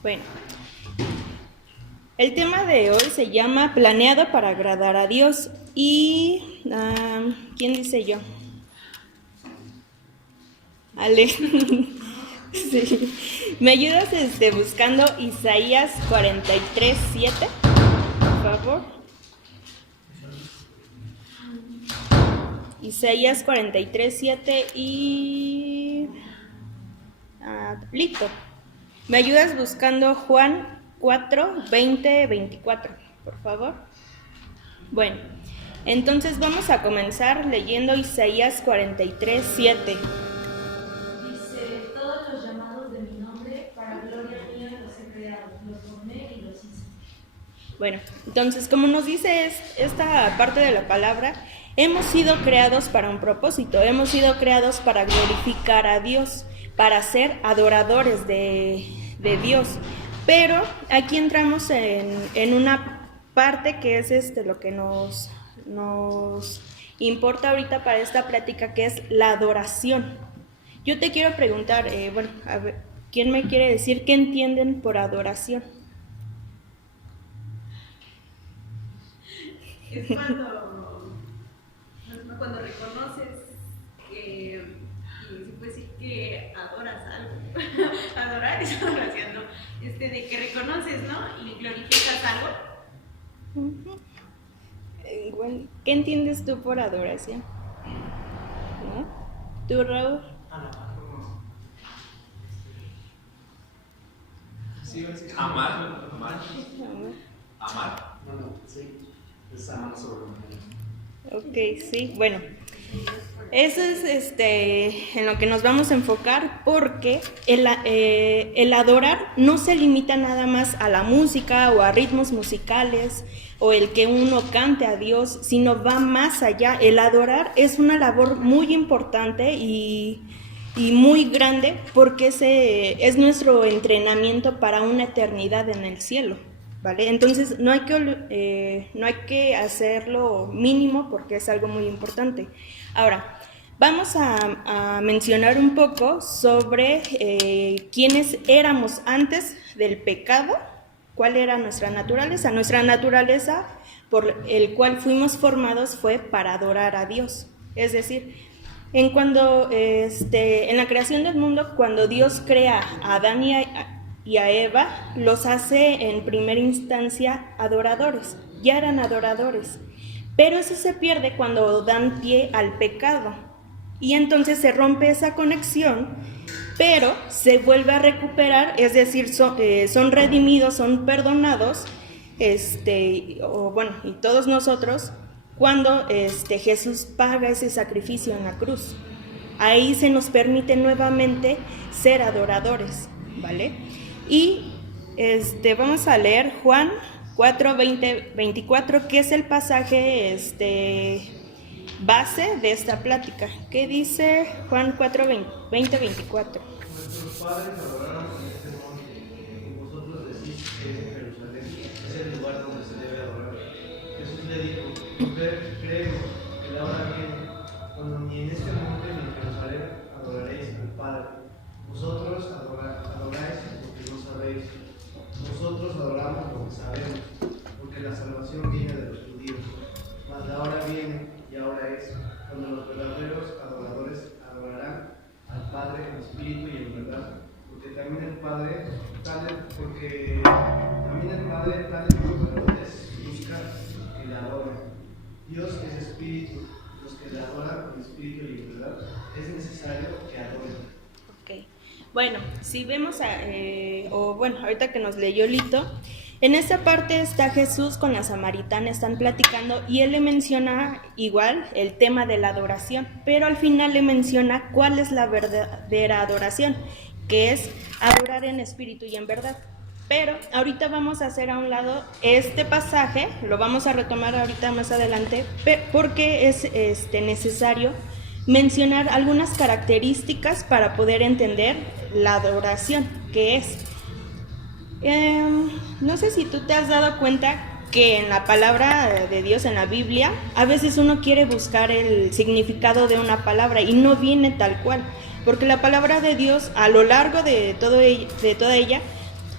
Bueno, el tema de hoy se llama Planeado para agradar a Dios. Y, ¿quién dice yo? Ale. Sí. ¿Me ayudas buscando Isaías 43:7? Por favor. Isaías 43:7 y... listo. ¿Me ayudas buscando Juan 4:20-24, por favor? Bueno, entonces vamos a comenzar leyendo Isaías 43:7. Dice, todos los llamados de mi nombre, para gloria mía los he creado, los formé y los hice. Bueno, entonces como nos dice esta parte de la palabra, hemos sido creados para un propósito, hemos sido creados para glorificar a Dios, para ser adoradores de Dios. Pero aquí entramos en una parte que es lo que nos importa ahorita para esta plática, que es la adoración. Yo te quiero preguntar, a ver, ¿quién me quiere decir qué entienden por adoración? Es cuando reconoces que, y se puede decir que adoras algo. Adorar es adoración, ¿no? De que reconoces, ¿no? Y glorificas algo. Uh-huh. ¿Qué entiendes tú por adoración? ¿No? ¿Tú, Raúl? Sí, amar. No, sí. Es amar sobre el mundo. Ok, sí, bueno. Eso es en lo que nos vamos a enfocar, porque el adorar no se limita nada más a la música o a ritmos musicales o el que uno cante a Dios, sino va más allá. El adorar es una labor muy importante y muy grande, porque es nuestro entrenamiento para una eternidad en el cielo, ¿vale? Entonces no hay que hacerlo mínimo, porque es algo muy importante. Ahora, vamos a mencionar un poco sobre quiénes éramos antes del pecado, cuál era nuestra naturaleza. Nuestra naturaleza por el cual fuimos formados fue para adorar a Dios. Es decir, en la creación del mundo, cuando Dios crea a Adán y a Eva, los hace en primera instancia adoradores, ya eran adoradores. Pero eso se pierde cuando dan pie al pecado. Y entonces se rompe esa conexión, pero se vuelve a recuperar, es decir, son redimidos, son perdonados, y todos nosotros, cuando Jesús paga ese sacrificio en la cruz. Ahí se nos permite nuevamente ser adoradores, ¿vale? Y vamos a leer Juan 4:20-24, que es el pasaje base de esta plática. ¿Qué dice Juan 4:20-24? Nuestros padres adoraron en este monte, y vosotros decís que es Jerusalén, es el lugar donde se debe adorar. Jesús le dijo, creo que la hora viene, cuando ni en este monte ni en Jerusalén adoraréis al Padre. Vosotros adoráis porque no sabéis. Nosotros adoramos porque sabemos, porque la salvación viene de los judíos. Mas la hora viene, y ahora es, cuando los verdaderos adoradores adorarán al Padre en espíritu y en verdad, porque también el Padre, tales adoradores busca que le adoren. Dios es espíritu, los que le adoran en espíritu y en verdad, es necesario que adoren. Ok, bueno, si vemos, ahorita que nos leyó Lito, en esta parte está Jesús con la samaritana, están platicando y él le menciona igual el tema de la adoración, pero al final le menciona cuál es la verdadera adoración, que es adorar en espíritu y en verdad. Pero ahorita vamos a hacer a un lado este pasaje, lo vamos a retomar ahorita más adelante, porque es necesario mencionar algunas características para poder entender la adoración, que es... no sé si tú te has dado cuenta que en la palabra de Dios, en la Biblia, a veces uno quiere buscar el significado de una palabra y no viene tal cual, porque la palabra de Dios, a lo largo de toda ella,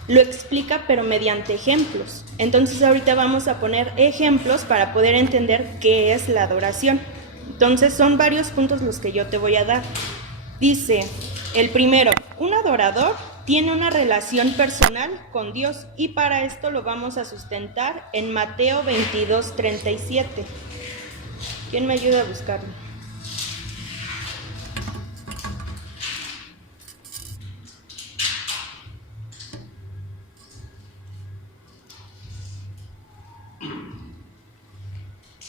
lo explica pero mediante ejemplos. Entonces ahorita vamos a poner ejemplos para poder entender qué es la adoración. Entonces son varios puntos los que yo te voy a dar. Dice, el primero, un adorador tiene una relación personal con Dios y para esto lo vamos a sustentar en Mateo 22:37. ¿Quién me ayuda a buscarlo?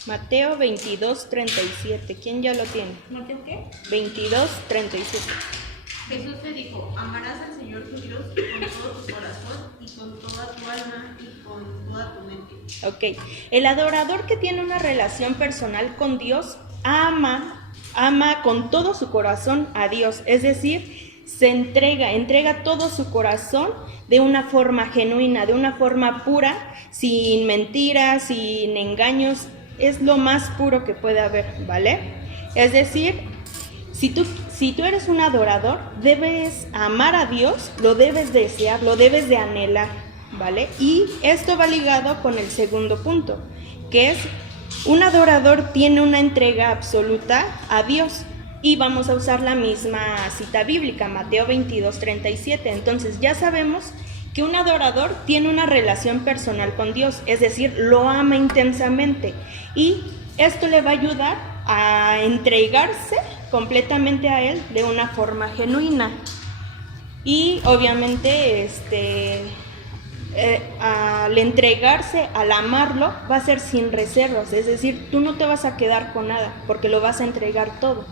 Mateo 22:37. ¿Quién ya lo tiene? ¿Mateo qué? 22:37. Jesús te dijo, amarás al Señor tu Dios con todo tu corazón y con toda tu alma y con toda tu mente. Ok, el adorador que tiene una relación personal con Dios ama con todo su corazón a Dios, es decir, se entrega todo su corazón de una forma genuina, de una forma pura, sin mentiras, sin engaños, es lo más puro que puede haber, ¿vale? Es decir, si tú eres un adorador, debes amar a Dios, lo debes desear, lo debes de anhelar, ¿vale? Y esto va ligado con el segundo punto, que es un adorador tiene una entrega absoluta a Dios. Y vamos a usar la misma cita bíblica, Mateo 22:37. Entonces ya sabemos que un adorador tiene una relación personal con Dios, es decir, lo ama intensamente. Y esto le va a ayudar a entregarse completamente a Él de una forma genuina. Y obviamente al entregarse, al amarlo, va a ser sin reservas, es decir, tú no te vas a quedar con nada, porque lo vas a entregar todo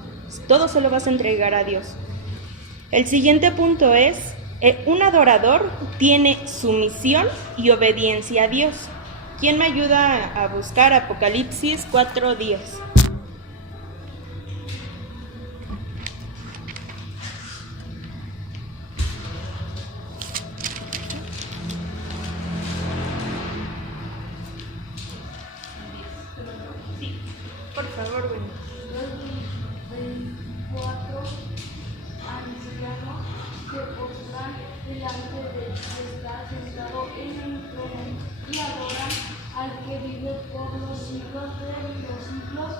se lo vas a entregar a Dios. El siguiente punto es, un adorador tiene sumisión y obediencia a Dios. ¿Quién me ayuda a buscar Apocalipsis 4:10? Sí, por favor, bueno. 24 ancianos se postran delante del que está sentado en el trono y adoran al que vive por los siglos de los siglos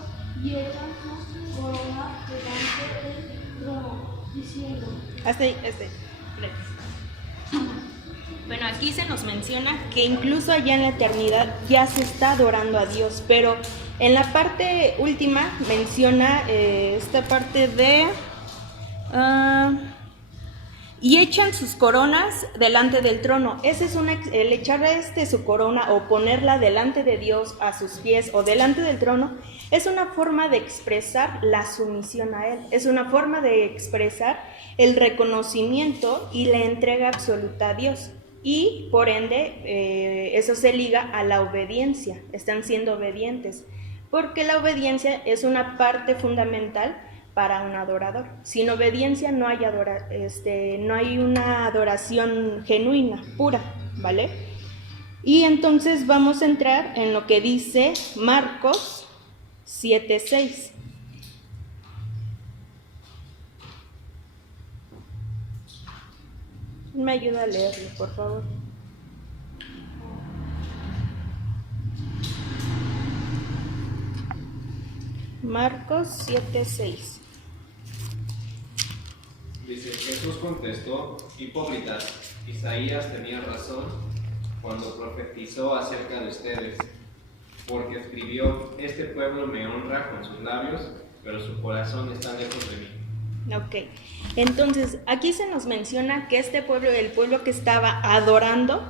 y echan sus coronas delante del trono, diciendo. Hasta ahí. Bueno, aquí se nos menciona que incluso allá en la eternidad ya se está adorando a Dios, pero en la parte última menciona esta parte de y echan sus coronas delante del trono. Ese es el echar su corona o ponerla delante de Dios a sus pies o delante del trono es una forma de expresar la sumisión a Él, es una forma de expresar el reconocimiento y la entrega absoluta a Dios. Y por ende eso se liga a la obediencia, están siendo obedientes, porque la obediencia es una parte fundamental para un adorador. Sin obediencia no hay una adoración genuina, pura, ¿vale? Y entonces vamos a entrar en lo que dice Marcos 7:6. Me ayuda a leerlo, por favor. Marcos 7:6. Dice, Jesús contestó, hipócritas, Isaías tenía razón cuando profetizó acerca de ustedes, porque escribió, este pueblo me honra con sus labios, pero su corazón está lejos de mí. Ok, entonces aquí se nos menciona que este pueblo, el pueblo que estaba adorando,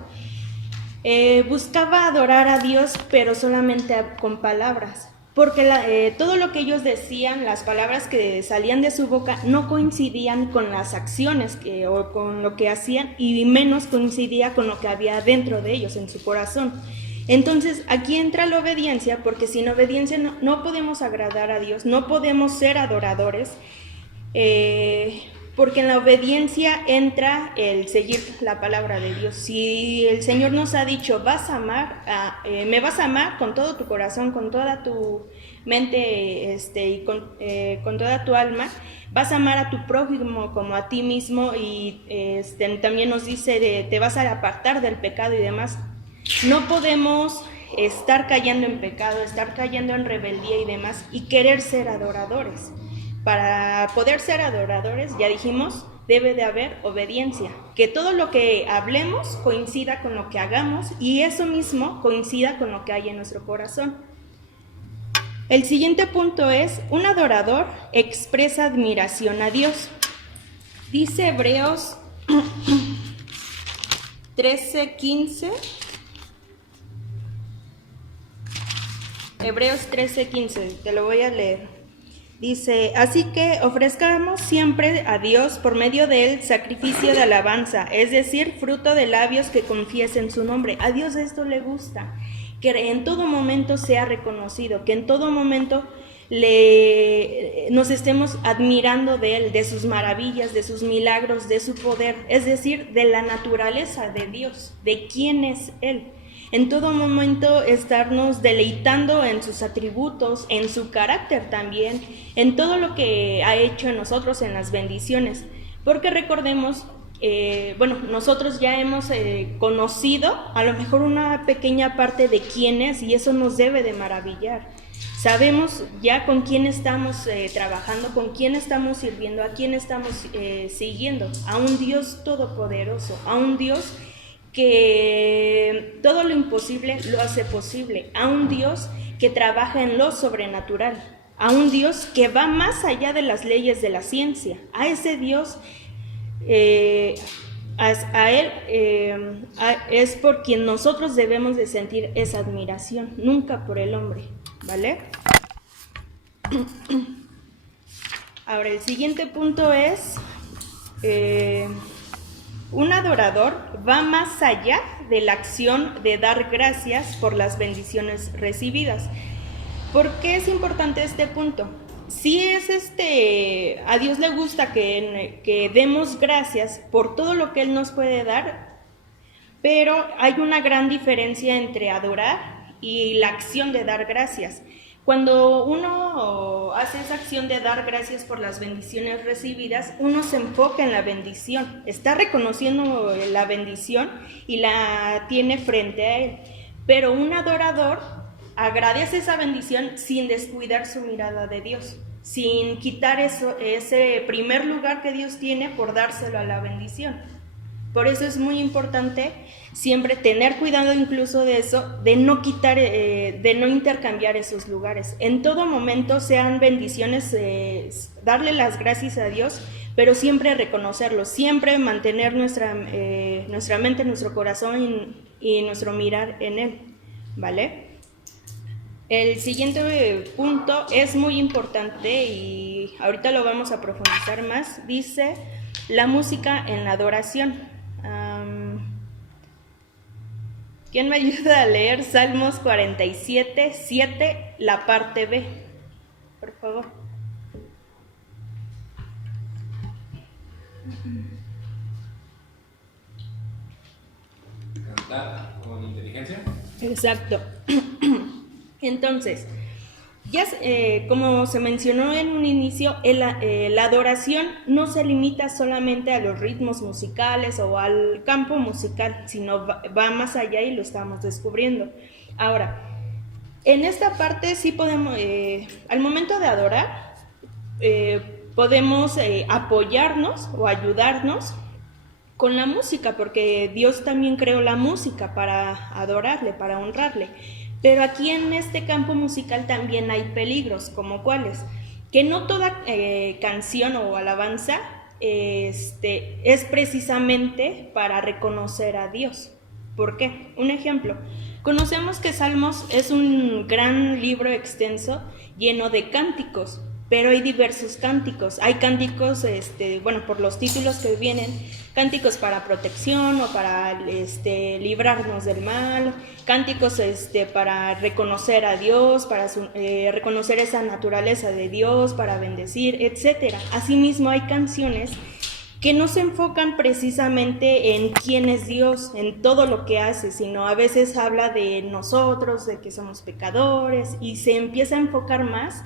buscaba adorar a Dios, pero solamente con palabras. Porque todo lo que ellos decían, las palabras que salían de su boca, no coincidían con las acciones o con lo que hacían, y menos coincidía con lo que había dentro de ellos, en su corazón. Entonces, aquí entra la obediencia, porque sin obediencia no podemos agradar a Dios, no podemos ser adoradores, porque en la obediencia entra el seguir la palabra de Dios. Si el Señor nos ha dicho, me vas a amar con todo tu corazón, con toda tu mente y con toda tu alma, vas a amar a tu prójimo como a ti mismo, y también nos dice te vas a apartar del pecado y demás. No podemos estar cayendo en pecado, estar cayendo en rebeldía y demás, y querer ser adoradores. Para poder ser adoradores, ya dijimos, debe de haber obediencia, que todo lo que hablemos coincida con lo que hagamos, y eso mismo coincida con lo que hay en nuestro corazón. El siguiente punto es, un adorador expresa admiración a Dios. Dice Hebreos 13:15. Hebreos 13:15, te lo voy a leer. Dice, así que ofrezcamos siempre a Dios por medio de él sacrificio de alabanza, es decir, fruto de labios que confiesen su nombre. A Dios esto le gusta, que en todo momento sea reconocido, que en todo momento nos estemos admirando de él, de sus maravillas, de sus milagros, de su poder, es decir, de la naturaleza de Dios, de quién es él. En todo momento estarnos deleitando en sus atributos, en su carácter también, en todo lo que ha hecho en nosotros, en las bendiciones. Porque recordemos, nosotros ya hemos conocido a lo mejor una pequeña parte de quién es, y eso nos debe de maravillar. Sabemos ya con quién estamos trabajando, con quién estamos sirviendo, a quién estamos siguiendo, a un Dios todopoderoso, a un Dios que todo lo imposible lo hace posible, a un Dios que trabaja en lo sobrenatural, a un Dios que va más allá de las leyes de la ciencia. A ese Dios, a Él es por quien nosotros debemos de sentir esa admiración, nunca por el hombre, ¿vale? Ahora, el siguiente punto es... un adorador va más allá de la acción de dar gracias por las bendiciones recibidas. ¿Por qué es importante este punto? Sí es a Dios le gusta que demos gracias por todo lo que Él nos puede dar, pero hay una gran diferencia entre adorar y la acción de dar gracias. Cuando uno hace esa acción de dar gracias por las bendiciones recibidas, uno se enfoca en la bendición, está reconociendo la bendición y la tiene frente a él. Pero un adorador agradece esa bendición sin descuidar su mirada de Dios, sin quitar ese primer lugar que Dios tiene por dárselo a la bendición. Por eso es muy importante siempre tener cuidado incluso de eso, de no quitar, de no intercambiar esos lugares. En todo momento sean bendiciones, darle las gracias a Dios, pero siempre reconocerlo, siempre mantener nuestra mente, nuestro corazón y nuestro mirar en Él, ¿vale? El siguiente punto es muy importante y ahorita lo vamos a profundizar más. Dice, la música en la adoración. ¿Quién me ayuda a leer Salmos 47, 7, la parte B? Por favor. Cantar con inteligencia. Exacto. Entonces, ya como se mencionó en un inicio, la adoración no se limita solamente a los ritmos musicales o al campo musical, sino va más allá y lo estamos descubriendo. Ahora, en esta parte sí podemos, al momento de adorar, podemos apoyarnos o ayudarnos con la música, porque Dios también creó la música para adorarle, para honrarle. Pero aquí en este campo musical también hay peligros, como cuáles, que no toda canción o alabanza es precisamente para reconocer a Dios. ¿Por qué? Un ejemplo, conocemos que Salmos es un gran libro extenso lleno de cánticos, pero hay diversos cánticos. Hay cánticos, por los títulos que vienen, cánticos para protección o para librarnos del mal, cánticos para reconocer a Dios, para reconocer esa naturaleza de Dios, para bendecir, etc. Asimismo hay canciones que no se enfocan precisamente en quién es Dios, en todo lo que hace, sino a veces habla de nosotros, de que somos pecadores, y se empieza a enfocar más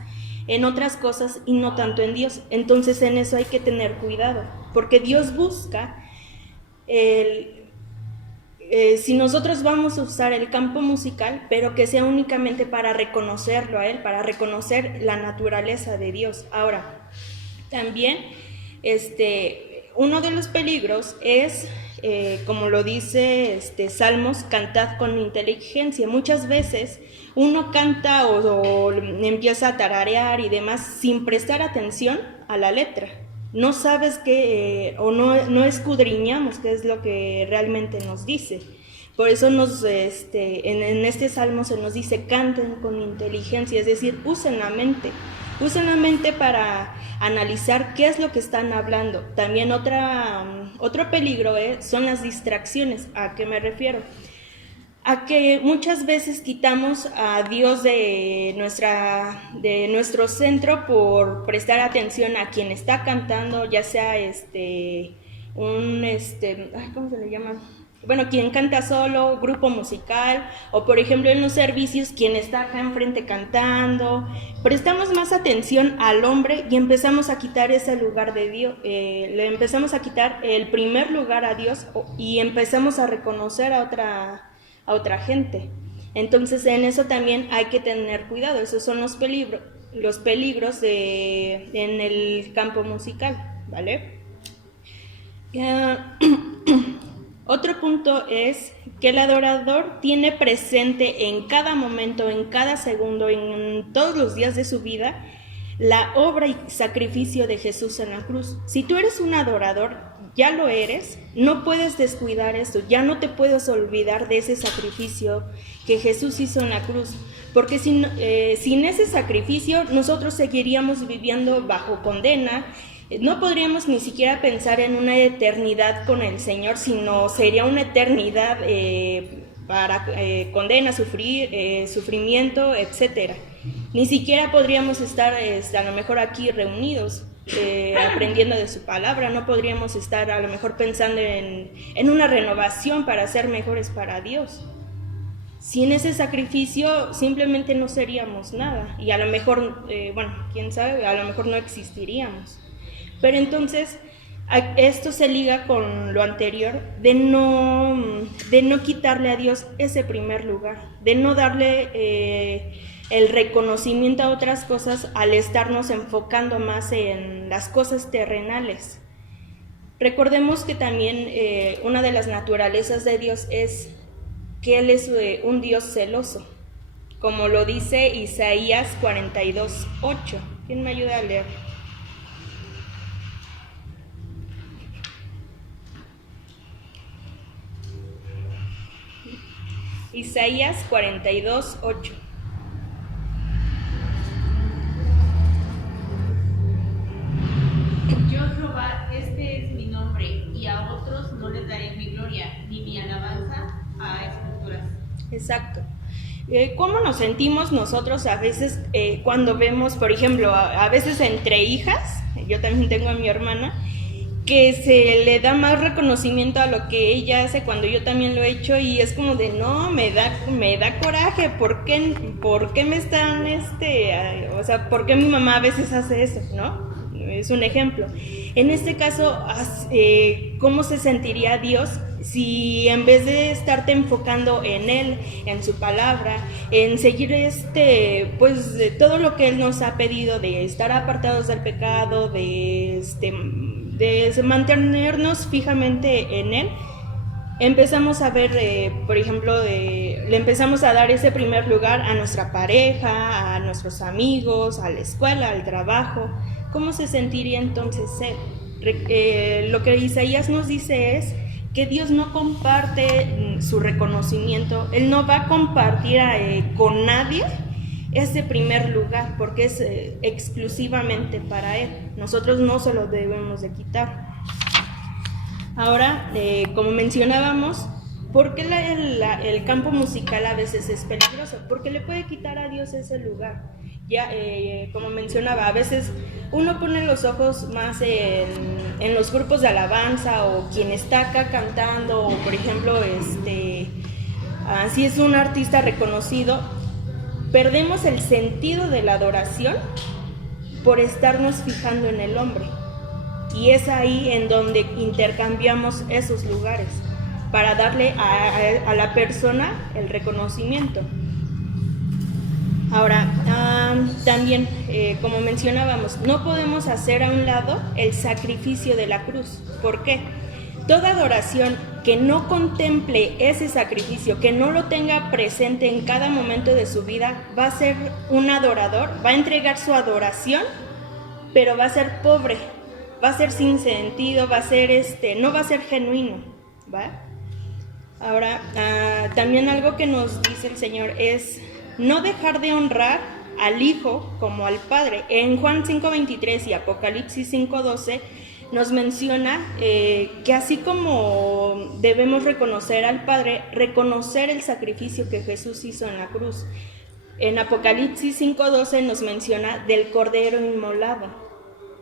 en otras cosas y no tanto en Dios. Entonces en eso hay que tener cuidado, porque Dios busca si nosotros vamos a usar el campo musical, pero que sea únicamente para reconocerlo a Él, para reconocer la naturaleza de Dios. Ahora, también uno de los peligros es, como lo dice Salmos, cantad con inteligencia. Muchas veces uno canta o empieza a tararear y demás sin prestar atención a la letra. No sabes qué, o no escudriñamos qué es lo que realmente nos dice. Por eso en este salmo se nos dice canten con inteligencia, es decir, usen la mente para analizar qué es lo que están hablando. También otro peligro son las distracciones. ¿A qué me refiero? A que muchas veces quitamos a Dios de nuestro centro por prestar atención a quien está cantando, ya sea ¿cómo se le llama? Bueno, quien canta solo, grupo musical, o por ejemplo en los servicios, quien está acá enfrente cantando. Prestamos más atención al hombre y empezamos a quitar ese lugar de Dios, le empezamos a quitar el primer lugar a Dios y empezamos a reconocer a otra gente. Entonces en eso también hay que tener cuidado. Esos son los peligros en el campo musical, ¿vale? Otro punto es que el adorador tiene presente en cada momento, en cada segundo, en todos los días de su vida, la obra y sacrificio de Jesús en la cruz. Si tú eres un adorador, ya lo eres, no puedes descuidar esto, ya no te puedes olvidar de ese sacrificio que Jesús hizo en la cruz, porque sin ese sacrificio nosotros seguiríamos viviendo bajo condena. No podríamos ni siquiera pensar en una eternidad con el Señor, sino sería una eternidad para condena, sufrimiento, etc. Ni siquiera podríamos estar a lo mejor aquí reunidos aprendiendo de su palabra, no podríamos estar a lo mejor pensando en una renovación para ser mejores para Dios. Sin ese sacrificio simplemente no seríamos nada y a lo mejor, quién sabe, a lo mejor no existiríamos. Pero entonces esto se liga con lo anterior de no quitarle a Dios ese primer lugar, de no darle el reconocimiento a otras cosas al estarnos enfocando más en las cosas terrenales. Recordemos que también una de las naturalezas de Dios es que Él es un Dios celoso, como lo dice Isaías 42:8. ¿Quién me ayuda a leer? Isaías 42:8. Yo, Jehová, este es mi nombre, y a otros no les daré mi gloria, ni mi alabanza a esculturas. Exacto. ¿Cómo nos sentimos nosotros a veces cuando vemos, por ejemplo, a veces entre hijas, yo también tengo a mi hermana, que se le da más reconocimiento a lo que ella hace cuando yo también lo he hecho y es como de no, me da coraje, ¿por qué me están por qué mi mamá a veces hace eso, ¿no? Es un ejemplo. En este caso, ¿cómo se sentiría Dios si en vez de estarte enfocando en Él, en su palabra, en seguir de todo lo que Él nos ha pedido, de estar apartados del pecado, de mantenernos fijamente en Él, empezamos a ver, por ejemplo, le empezamos a dar ese primer lugar a nuestra pareja, a nuestros amigos, a la escuela, al trabajo? ¿Cómo se sentiría entonces Él? Lo que Isaías nos dice es que Dios no comparte su reconocimiento, Él no va a compartir con nadie ese primer lugar, porque es exclusivamente para Él. Nosotros no se lo debemos de quitar. Ahora, como mencionábamos, ¿por qué el campo musical a veces es peligroso? Porque le puede quitar a Dios ese lugar. ya, como mencionaba, a veces uno pone los ojos más en los grupos de alabanza o quien está acá cantando, o por ejemplo, si es un artista reconocido, perdemos el sentido de la adoración por estarnos fijando en el hombre. Y es ahí en donde intercambiamos esos lugares para darle a la persona el reconocimiento. Ahora, también, como mencionábamos, no podemos hacer a un lado el sacrificio de la cruz. ¿Por qué? Toda adoración que no contemple ese sacrificio, que no lo tenga presente en cada momento de su vida, va a ser un adorador, va a entregar su adoración, pero va a ser pobre, va a ser sin sentido, va a ser no va a ser genuino, ¿va? Ahora, también algo que nos dice el Señor es no dejar de honrar al Hijo como al Padre. En Juan 5:23 y Apocalipsis 5:12 nos menciona que así como debemos reconocer al Padre, reconocer el sacrificio que Jesús hizo en la cruz. En Apocalipsis 5:12 nos menciona del Cordero inmolado.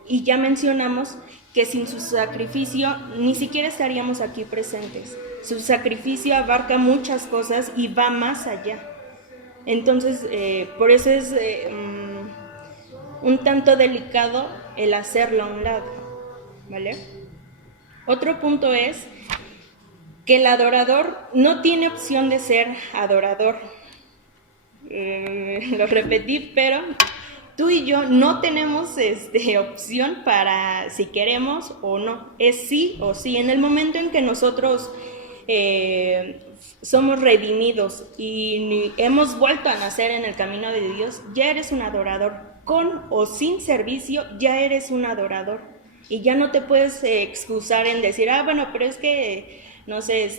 Y ya mencionamos que sin su sacrificio ni siquiera estaríamos aquí presentes. Su sacrificio abarca muchas cosas y va más allá. Entonces, por eso es un tanto delicado el hacerlo a un lado, ¿vale? Otro punto es que el adorador no tiene opción de ser adorador. Lo repetí, pero tú y yo no tenemos opción para si queremos o no. Es sí o sí. En el momento en que nosotros somos redimidos y hemos vuelto a nacer en el camino de Dios, ya eres un adorador. Con o sin servicio, ya eres un adorador. Y ya no te puedes excusar en decir, bueno, pero es que, no sé,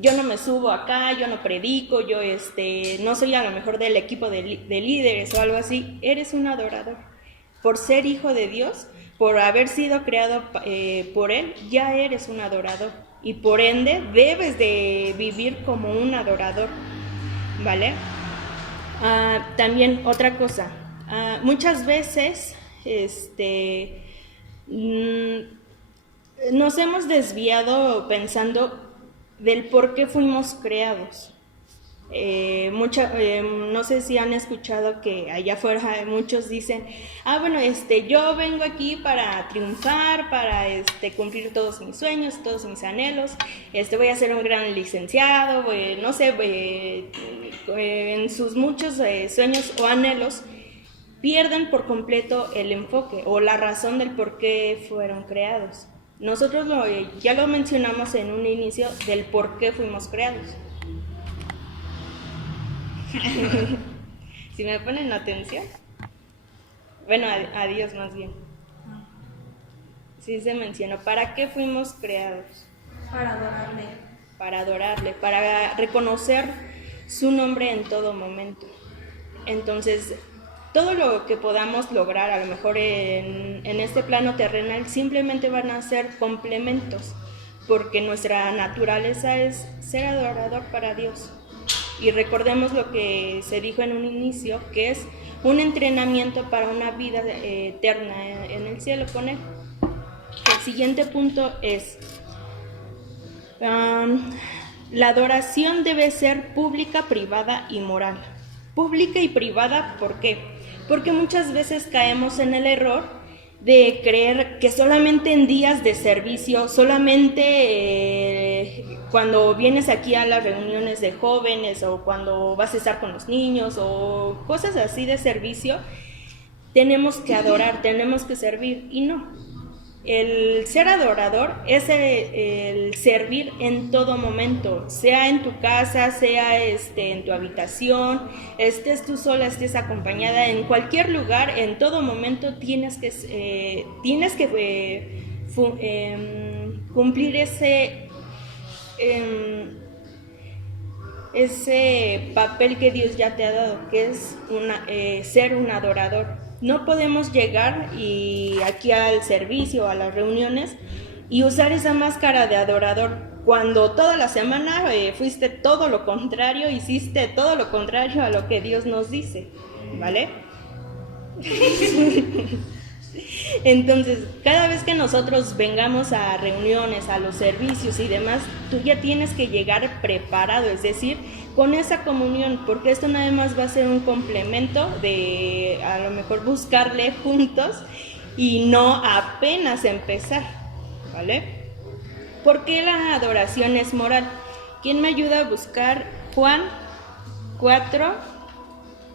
yo no me subo acá, yo no predico, yo no soy a lo mejor del equipo de líderes o algo así. Eres un adorador. Por ser hijo de Dios, por haber sido creado por Él, ya eres un adorador. Y por ende, debes de vivir como un adorador, ¿vale? También otra cosa, muchas veces, nos hemos desviado pensando del por qué fuimos creados. No sé si han escuchado que allá afuera muchos dicen, bueno, yo vengo aquí para triunfar, para cumplir todos mis sueños, todos mis anhelos, voy a ser un gran licenciado, no sé, en sus muchos sueños o anhelos pierden por completo el enfoque o la razón del por qué fueron creados. Nosotros ya lo mencionamos en un inicio del por qué fuimos creados. Si me ponen atención, bueno, a Dios más bien. Sí se mencionó, ¿para qué fuimos creados? Para adorarle. Para adorarle, para reconocer su nombre en todo momento. Entonces, todo lo que podamos lograr, a lo mejor en este plano terrenal, simplemente van a ser complementos, porque nuestra naturaleza es ser adorador para Dios. Y recordemos lo que se dijo en un inicio, que es un entrenamiento para una vida eterna en el cielo con Él. El siguiente punto es, la adoración debe ser pública, privada y moral. Pública y privada, ¿por qué? Porque muchas veces caemos en el error de creer que solamente en días de servicio, solamente cuando vienes aquí a las reuniones de jóvenes o cuando vas a estar con los niños o cosas así de servicio, tenemos que adorar, tenemos que servir, y no. El ser adorador es el servir en todo momento, sea en tu casa, sea en tu habitación, estés tú sola, estés acompañada, en cualquier lugar, en todo momento tienes que cumplir ese papel que Dios ya te ha dado, que es ser un adorador. No podemos llegar aquí al servicio, a las reuniones, y usar esa máscara de adorador cuando toda la semana fuiste todo lo contrario, hiciste todo lo contrario a lo que Dios nos dice, ¿vale? Entonces, cada vez que nosotros vengamos a reuniones, a los servicios y demás, tú ya tienes que llegar preparado, es decir, con esa comunión, porque esto nada más va a ser un complemento de a lo mejor buscarle juntos y no apenas empezar, ¿vale? ¿Por qué la adoración es moral? ¿Quién me ayuda a buscar Juan 4,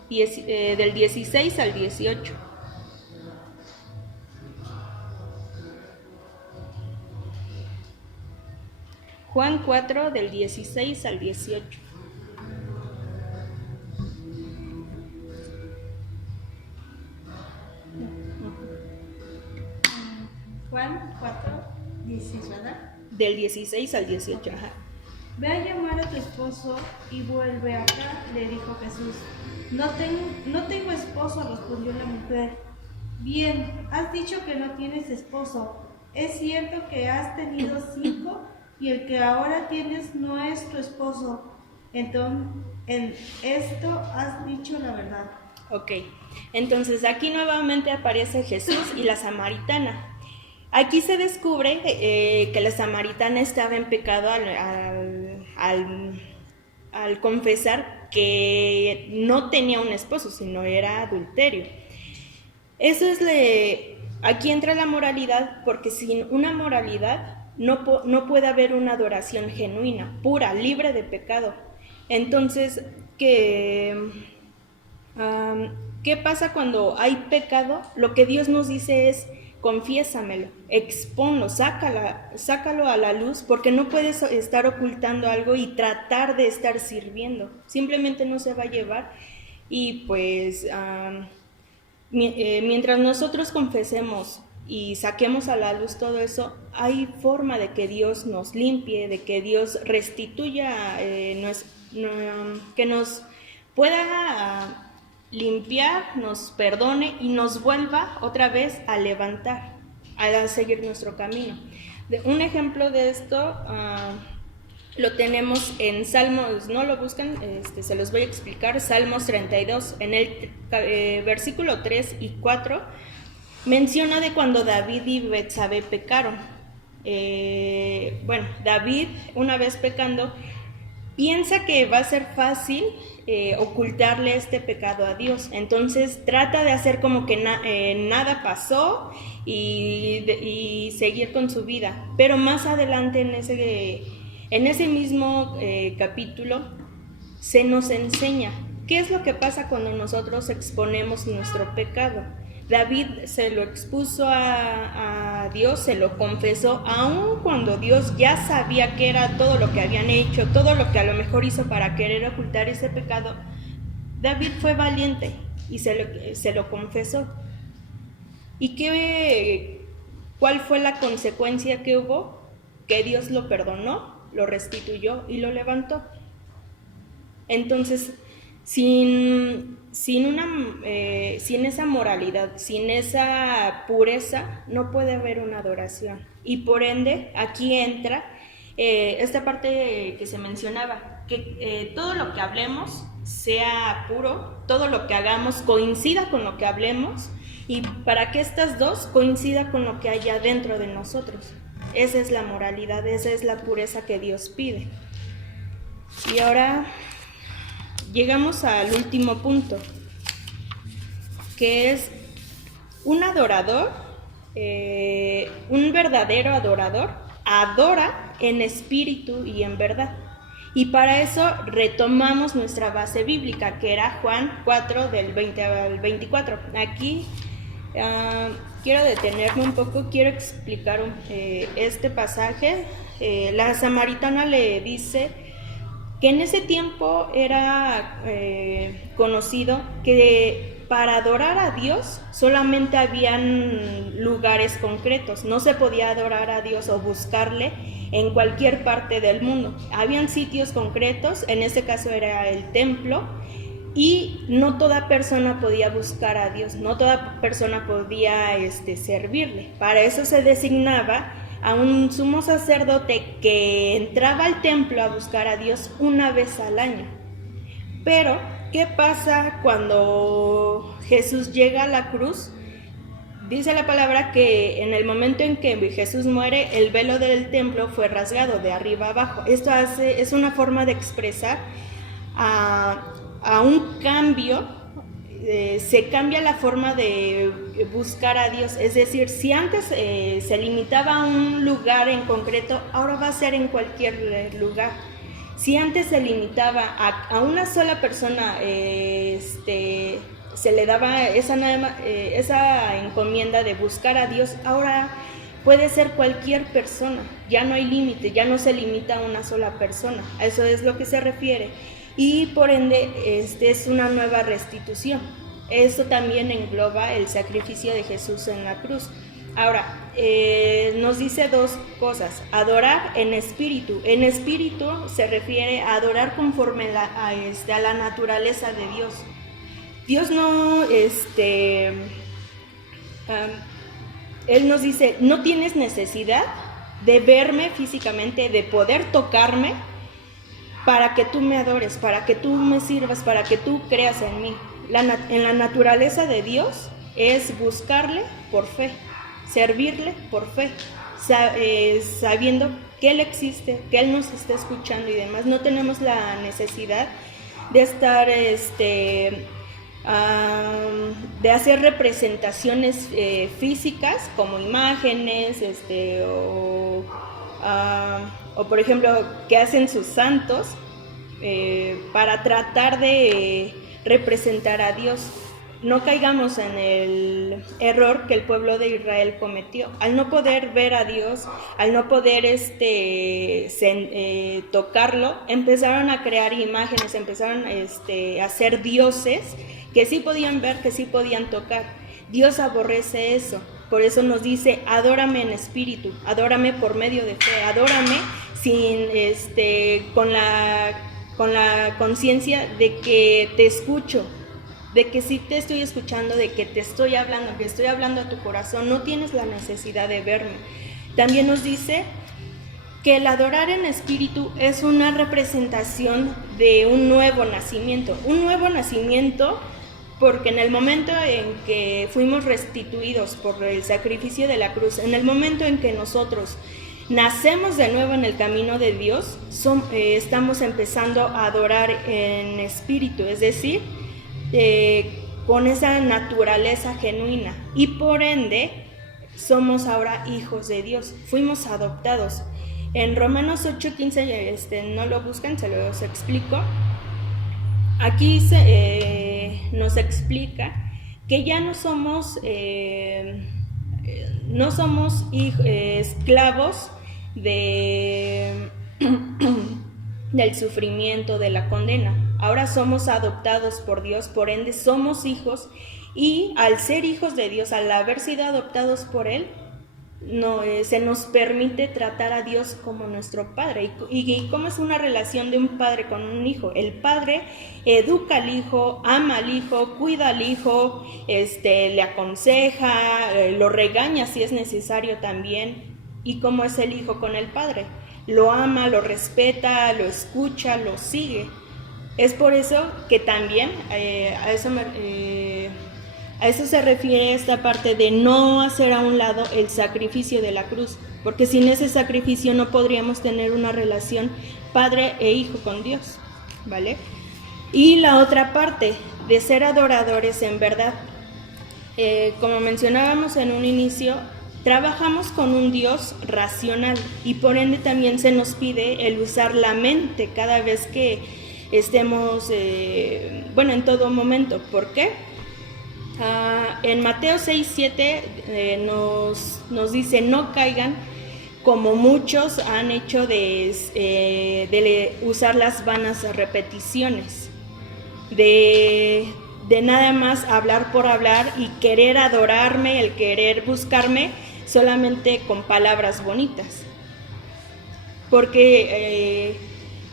del 16 al 18? Juan 4, del 16 al 18. Juan 4, 16, ¿verdad? Del 16 al 18, ajá. Ve a llamar a tu esposo y vuelve acá, le dijo Jesús. No tengo esposo, respondió la mujer. Bien, has dicho que no tienes esposo. Es cierto que has tenido 5 y el que ahora tienes no es tu esposo. Entonces, en esto has dicho la verdad. Ok, entonces aquí nuevamente aparece Jesús y la samaritana. Aquí se descubre que la samaritana estaba en pecado al confesar que no tenía un esposo, sino era adulterio. Eso es aquí entra la moralidad, porque sin una moralidad no puede haber una adoración genuina, pura, libre de pecado. Entonces, ¿qué pasa cuando hay pecado? Lo que Dios nos dice es: confiésamelo, expónlo, sácalo a la luz, porque no puedes estar ocultando algo y tratar de estar sirviendo. Simplemente no se va a llevar. Y pues mientras nosotros confesemos y saquemos a la luz todo eso, hay forma de que Dios nos limpie, de que Dios restituya, que nos pueda limpiar, nos perdone y nos vuelva otra vez a levantar, a seguir nuestro camino. Un ejemplo de esto lo tenemos en Salmos, no lo buscan, se los voy a explicar. Salmos 32, en el versículo 3 y 4, menciona de cuando David y Betsabé pecaron. David, una vez pecando, piensa que va a ser fácil ocultarle este pecado a Dios. Entonces trata de hacer como que nada pasó y seguir con su vida. Pero más adelante en ese mismo capítulo se nos enseña qué es lo que pasa cuando nosotros exponemos nuestro pecado. David se lo expuso a Dios, se lo confesó, aun cuando Dios ya sabía que era todo lo que habían hecho, todo lo que a lo mejor hizo para querer ocultar ese pecado. David fue valiente y se lo confesó. ¿Y cuál fue la consecuencia que hubo? Que Dios lo perdonó, lo restituyó y lo levantó. Entonces, sin esa moralidad, sin esa pureza, no puede haber una adoración. Y por ende, aquí entra esta parte que se mencionaba, que todo lo que hablemos sea puro, todo lo que hagamos coincida con lo que hablemos, y para que estas dos coincida con lo que haya dentro de nosotros. Esa es la moralidad, esa es la pureza que Dios pide. Y ahora llegamos al último punto, que es un adorador, un verdadero adorador, adora en espíritu y en verdad. Y para eso retomamos nuestra base bíblica, que era Juan 4, del 20 al 24. Aquí quiero detenerme un poco, quiero explicar este pasaje. La samaritana le dice que en ese tiempo era conocido que para adorar a Dios solamente habían lugares concretos, no se podía adorar a Dios o buscarle en cualquier parte del mundo. Habían sitios concretos, en este caso era el templo, y no toda persona podía buscar a Dios, no toda persona podía servirle. Para eso se designaba a un sumo sacerdote que entraba al templo a buscar a Dios una vez al año. Pero ¿qué pasa cuando Jesús llega a la cruz? Dice la palabra que en el momento en que Jesús muere, el velo del templo fue rasgado de arriba abajo. Esto es una forma de expresar a un cambio, se cambia la forma de buscar a Dios. Es decir, si antes se limitaba a un lugar en concreto, ahora va a ser en cualquier lugar. Si antes se limitaba a una sola persona, se le daba esa encomienda de buscar a Dios, ahora puede ser cualquier persona, ya no hay límite, ya no se limita a una sola persona, a eso es lo que se refiere, y por ende es una nueva restitución. Eso también engloba el sacrificio de Jesús en la cruz. Ahora, nos dice dos cosas: adorar en espíritu. En espíritu se refiere a adorar conforme a la naturaleza de Dios. Dios no, Él nos dice, no tienes necesidad de verme físicamente, de poder tocarme para que tú me adores, para que tú me sirvas, para que tú creas en mí. En la naturaleza de Dios es buscarle por fe, servirle por fe, sabiendo que Él existe, que Él nos está escuchando y demás. No tenemos la necesidad de estar de hacer representaciones físicas como imágenes o por ejemplo que hacen sus santos para tratar de representar a Dios. No caigamos en el error que el pueblo de Israel cometió. Al no poder ver a Dios, al no poder tocarlo, empezaron a crear imágenes, empezaron a hacer dioses que sí podían ver, que sí podían tocar. Dios aborrece eso. Por eso nos dice, adórame en espíritu, adórame por medio de fe, adórame con la conciencia de que te escucho, de que sí te estoy escuchando, de que te estoy hablando, que estoy hablando a tu corazón, no tienes la necesidad de verme. También nos dice que el adorar en espíritu es una representación de un nuevo nacimiento porque en el momento en que fuimos restituidos por el sacrificio de la cruz, en el momento en que nosotros nacemos de nuevo en el camino de Dios, estamos empezando a adorar en espíritu, es decir, con esa naturaleza genuina, y por ende somos ahora hijos de Dios, fuimos adoptados. En Romanos 8:15, no lo buscan, se los explico. Aquí nos explica que ya no somos esclavos del sufrimiento, de la condena. Ahora somos adoptados por Dios, por ende somos hijos, y al ser hijos de Dios, al haber sido adoptados por Él, se nos permite tratar a Dios como nuestro Padre. ¿Y cómo es una relación de un padre con un hijo? El padre educa al hijo, ama al hijo, cuida al hijo, le aconseja, lo regaña si es necesario también. ¿Y cómo es el hijo con el padre? Lo ama, lo respeta, lo escucha, lo sigue. Es por eso que también a eso se refiere esta parte de no hacer a un lado el sacrificio de la cruz, porque sin ese sacrificio no podríamos tener una relación padre e hijo con Dios, ¿vale? Y la otra parte de ser adoradores en verdad, como mencionábamos en un inicio, trabajamos con un Dios racional y por ende también se nos pide el usar la mente cada vez que estemos, en todo momento. ¿Por qué? En Mateo 6:7 nos dice, no caigan como muchos han hecho de usar las vanas repeticiones, de nada más hablar por hablar y querer adorarme, el querer buscarme solamente con palabras bonitas, porque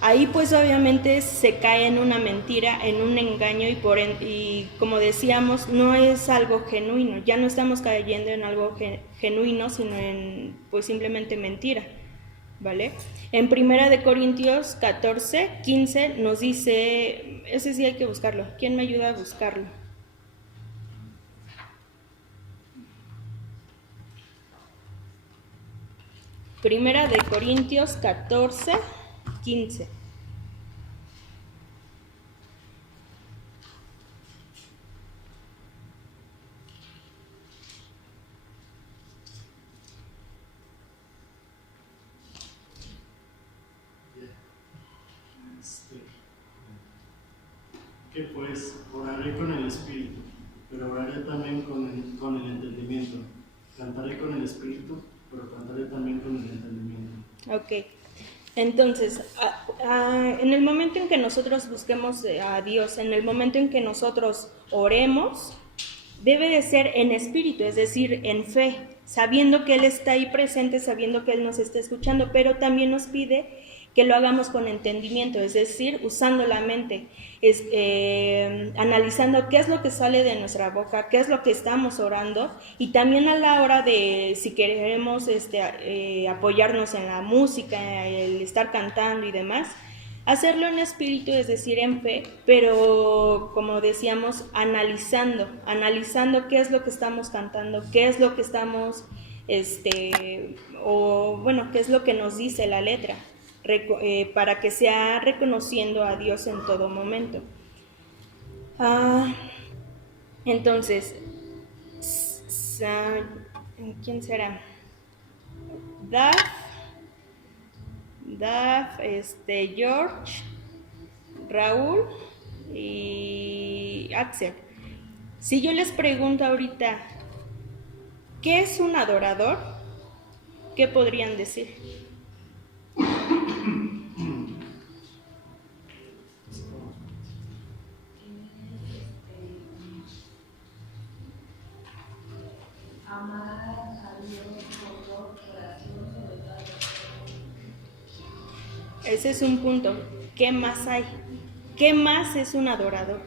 ahí pues obviamente se cae en una mentira, en un engaño y como decíamos, no es algo genuino, ya no estamos cayendo en algo genuino, sino en pues simplemente mentira. ¿vale? En Primera de Corintios 14, 15 nos dice, ese sí hay que buscarlo. ¿Quién me ayuda a buscarlo? Primera de Corintios 14, 15. Que pues oraré con el espíritu, pero oraré también con el entendimiento. Cantaré con el espíritu, pero cantaré también con el entendimiento. Ok, entonces, en el momento en que nosotros busquemos a Dios, en el momento en que nosotros oremos, debe de ser en espíritu, es decir, en fe, sabiendo que Él está ahí presente, sabiendo que Él nos está escuchando, pero también nos pide que lo hagamos con entendimiento, es decir, usando la mente, analizando qué es lo que sale de nuestra boca, qué es lo que estamos orando, y también a la hora de, si queremos apoyarnos en la música, el estar cantando y demás, hacerlo en espíritu, es decir, en fe, pero como decíamos, analizando qué es lo que estamos cantando, qué es lo que estamos, qué es lo que nos dice la letra, para que sea reconociendo a Dios en todo momento. Entonces, ¿quién será? George, Raúl y Axel. Si yo les pregunto ahorita, ¿qué es un adorador? ¿Qué podrían decir? Amar a Dios con todo corazón, sobre todo. Ese es un punto. ¿Qué más hay? ¿Qué más es un adorador?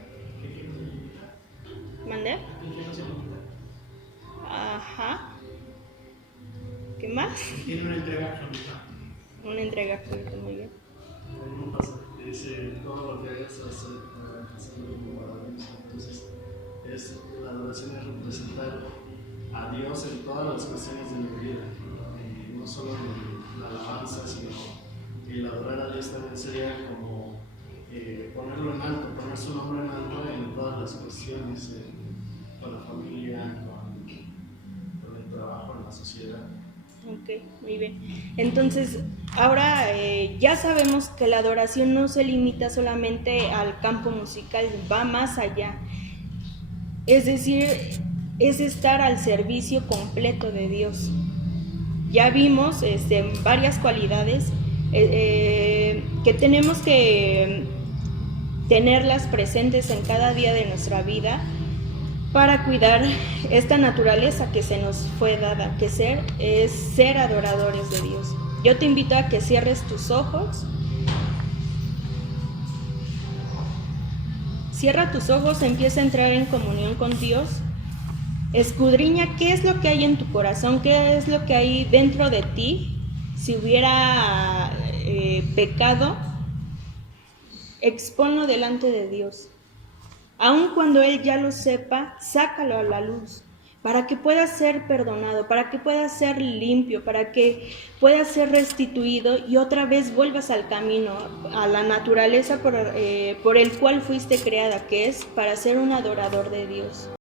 ¿Mandé? Ajá. ¿Qué más? Tiene una entrega absoluta. Una entrega absoluta, muy bien. Hay un pasaje que dice: todo lo que hagas, hacerlo como para Dios. Entonces, la adoración es representar a Dios en todas las cuestiones de mi vida, y no solo en la alabanza, sino el adorar a Dios también sería como ponerlo en alto, poner su nombre en alto en todas las cuestiones, con la familia, con el trabajo, en la sociedad. Ok, muy bien. Entonces, ahora ya sabemos que la adoración no se limita solamente al campo musical, va más allá. Es decir, es estar al servicio completo de Dios. Ya vimos varias cualidades que tenemos que tenerlas presentes en cada día de nuestra vida para cuidar esta naturaleza que se nos fue dada, que es ser adoradores de Dios. Yo te invito a que cierres tus ojos. Cierra tus ojos, empieza a entrar en comunión con Dios. Escudriña qué es lo que hay en tu corazón, qué es lo que hay dentro de ti. Si hubiera pecado, exponlo delante de Dios. Aun cuando Él ya lo sepa, sácalo a la luz, para que pueda ser perdonado, para que pueda ser limpio, para que pueda ser restituido y otra vez vuelvas al camino, a la naturaleza por el cual fuiste creada, que es para ser un adorador de Dios.